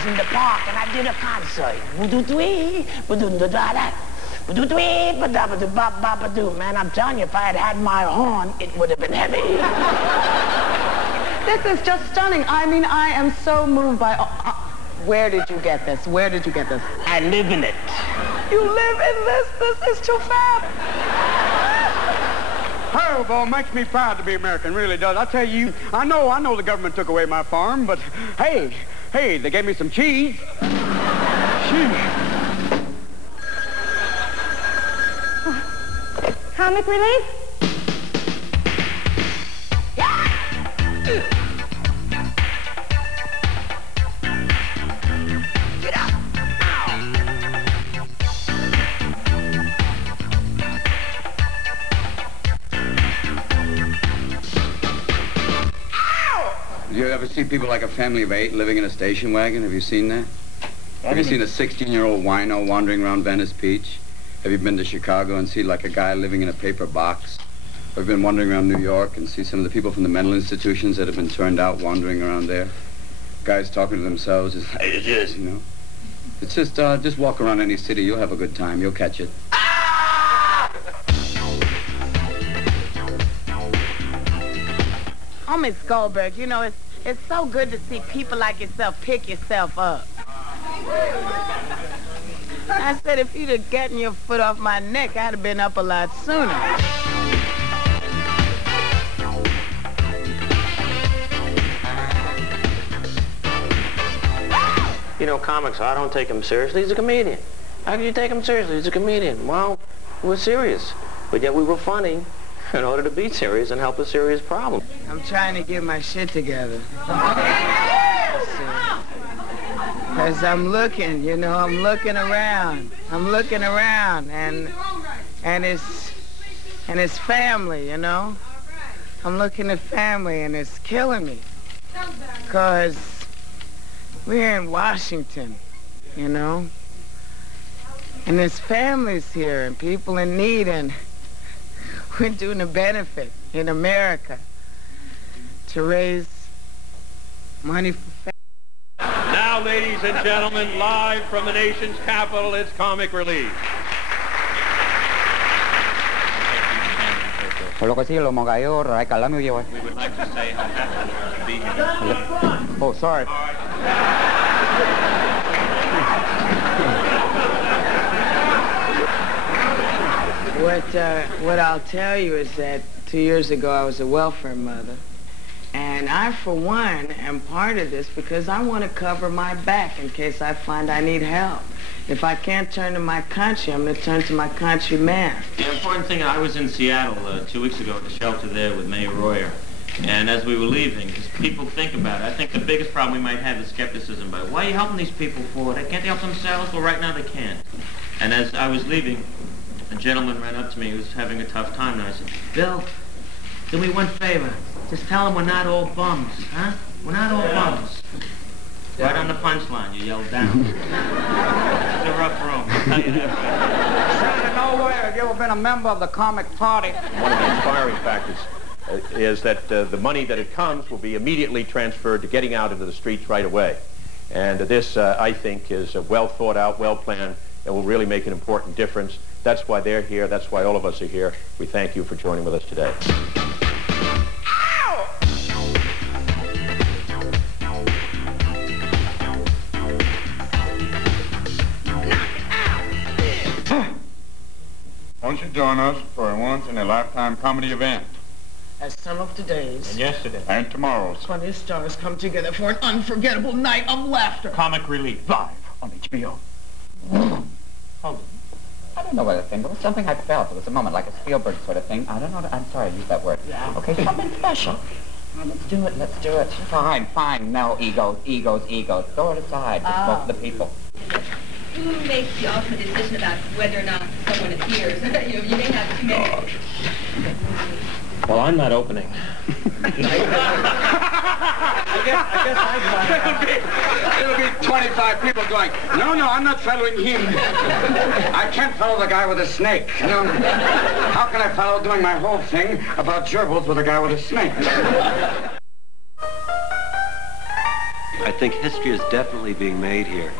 was in the park and I did a concert. Man, I'm telling you, if I had had my horn, it would have been heavy. This is just stunning. I mean, I am so moved by... where did you get this? Where did you get this? I live in it. You live in this? This is too fab. Terrible. Makes me proud to be American, really does. I tell you, I know the government took away my farm, but hey, they gave me some cheese. Comic relief? Get up! Do you ever see people like a family of 8 living in a station wagon? Have you seen that? Have you seen a 16-year-old wino wandering around Venice Beach? Have you been to Chicago and see like a guy living in a paper box? Have you been wandering around New York and see some of the people from the mental institutions that have been turned out wandering around there? Guys talking to themselves, just, hey, it is, you know? It's just walk around any city, you'll have a good time, you'll catch it. Oh, Miss Goldberg, you know, it's so good to see people like yourself pick yourself up. I said if you'd have gotten your foot off my neck, I'd have been up a lot sooner. You know, comics, I don't take him seriously. He's a comedian. How can you take him seriously? He's a comedian. Well, we're serious. But yet we were funny in order to be serious and help a serious problem. I'm trying to get my shit together. Because I'm looking, you know, I'm looking around. And it's family, you know. I'm looking at family and it's killing me. Because we're in Washington, you know. And there's families here and people in need, and we're doing a benefit in America to raise money for families. Now, ladies and gentlemen, live from the nation's capital, it's Comic Relief. We would like to say how happy we are to be here. Oh, sorry. What I'll tell you is that 2 years ago I was a welfare mother. And I, for one, am part of this because I want to cover my back in case I find I need help. If I can't turn to my country, I'm going to turn to my countryman. The important thing, I was in Seattle 2 weeks ago at the shelter there with Mayor Royer. And as we were leaving, because people think about it, I think the biggest problem we might have is skepticism. But why are you helping these people for? Can't they help themselves? Well, right now they can't. And as I was leaving, a gentleman ran up to me who was having a tough time, and I said, Bill, do me one favor. Just tell them we're not all bums, huh? We're not all bums. Right on the punchline, you yelled down. It's a rough room. Senator, no way have you ever been a member of the comic party. One of the inspiring factors is that the money that it comes will be immediately transferred to getting out into the streets right away. And this, I think, is well thought out, well planned, and will really make an important difference. That's why they're here. That's why all of us are here. We thank you for joining with us today. Won't you join us for a once-in-a-lifetime comedy event? As some of today's And yesterday. And tomorrow's. funniest stars come together for an unforgettable night of laughter. Comic Relief, live on HBO. I don't know what to think. It was something I felt. It was a moment like a Spielberg sort of thing. I don't know. I'm sorry I used that word. Yeah. Okay, something special. Let's do it. Let's do it. Fine. No egos. Throw it aside. Just go for the people. Who makes the ultimate decision about whether or not someone appears? You may have too many. Well, I'm not opening. I guess It'll be 25 people going, no, I'm not following him. I can't follow the guy with a snake. You know? How can I follow doing my whole thing about gerbils with a guy with a snake? I think history is definitely being made here.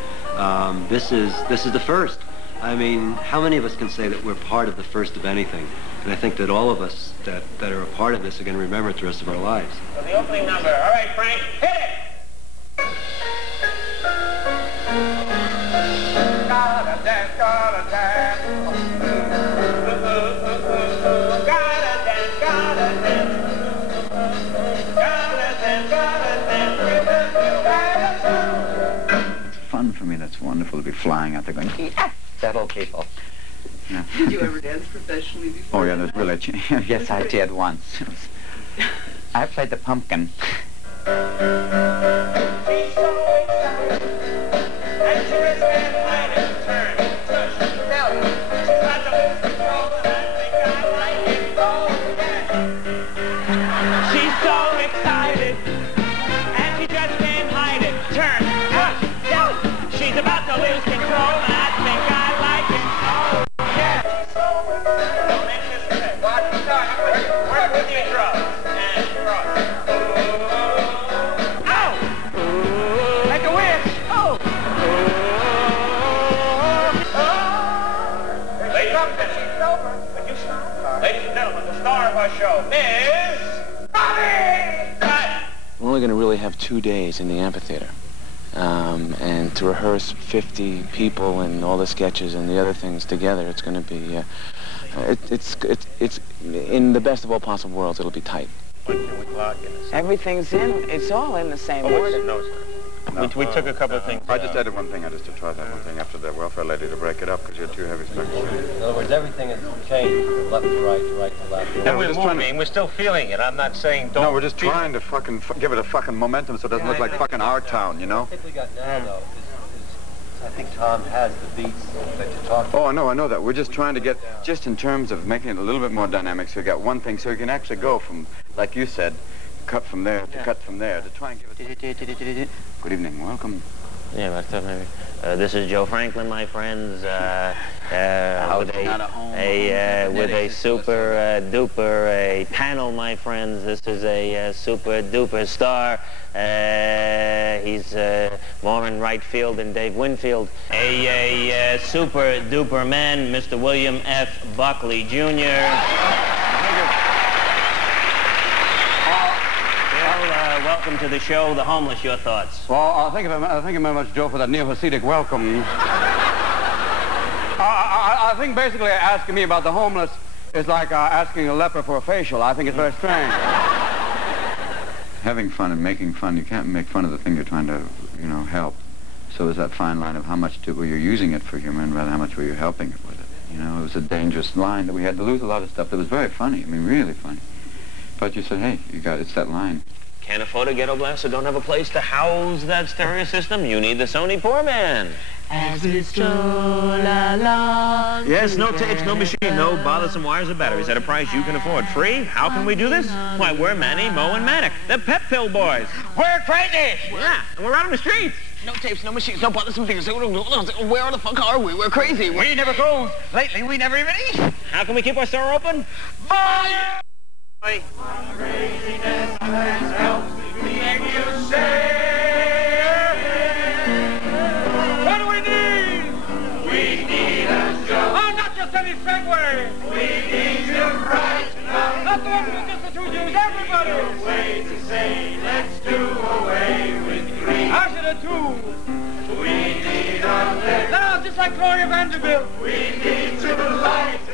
This is the first. I mean, how many of us can say that we're part of the first of anything? And I think that all of us that are a part of this are going to remember it the rest of our lives. So the opening number. All right, Frank, hit it! Gotta dance, gotta dance. Gotta dance, gotta dance. Gotta dance, gotta dance. It's fun for me. That's wonderful to be flying out there going, yeah, Settle people. yeah. Did you ever dance professionally before? Oh, yeah, there's really a Yes, I did once. I played the pumpkin. She's so excited. And she was getting right and turn. Push, tell her. She's got to lose control and I think I like it. Go again. She's so excited. And she just can't hide it. Turn, push, tell her. She's about to lose control and I think I like it. Oh, yeah. She's so excited. Don't anticipate. Watch the time. Work with your drums. And cross. Make a wish. Oh. Ladies and gentlemen, the star of our show, Miss Bobby. We're only going to really have 2 days in the amphitheater. And to rehearse 50 people and all the sketches and the other things together, it's going to be, it's in the best of all possible worlds, it'll be tight. Everything's in, it's all in the same order. No, we took a couple of things. I just added one thing. I just to try that one thing after the welfare lady to break it up because you're too heavy spectrum. In other words, everything has changed from left to right to left. And we're moving. We're still feeling it. I'm not saying don't. No, we're just trying to fucking give it a fucking momentum so it doesn't look like fucking our town, you know? I think we got now, though, I think Tom has the beats that you talked about. Oh, I know that. We're just trying to get, just in terms of making it a little bit more dynamic, so we got one thing, so you can actually go from, like you said, cut from there to cut from there, to try and give it... Good evening, welcome. Yeah, but maybe. This is Joe Franklin, my friends, with a super duper a panel, my friends. This is a super duper star. He's more in right field than Dave Winfield. A super duper man, Mr. William F. Buckley, Jr. Welcome to the show, The Homeless. Your thoughts? Well, thank you very much, Joe, for that neo-Hasidic welcome. I think basically asking me about the homeless is like asking a leper for a facial. I think it's very strange. having fun and making fun. You can't make fun of the thing you're trying to, help. So there's that fine line of how much were you using it for humor and rather how much were you helping it with it. It was a dangerous line that we had to lose a lot of stuff that was very funny. I mean, really funny. But you said, hey, it's that line. Can't afford a ghetto blaster, don't have a place to house that stereo system? You need the Sony Poor Man. As we stroll along. Yes, no tapes, no machine, no bothersome wires or batteries at a price you can afford. Free? How can we do this? Why, we're Manny, Mo, and Manic, the Pep Pill Boys. We're crazy! Yeah, and we're out on the streets. No tapes, no machines, no bothersome things. Where the fuck are we? We're crazy. We never close. Lately, we never even eat. How can we keep our store open? Fire! Craziness has helped me make you say. What do we need? We need a show. Oh, not just any segue. We need to brighten up. Not the one who just to use everybody. A way to say, let's do away with grief. How should I do? We need a lift. No, just like Gloria Vanderbilt. We need to lighten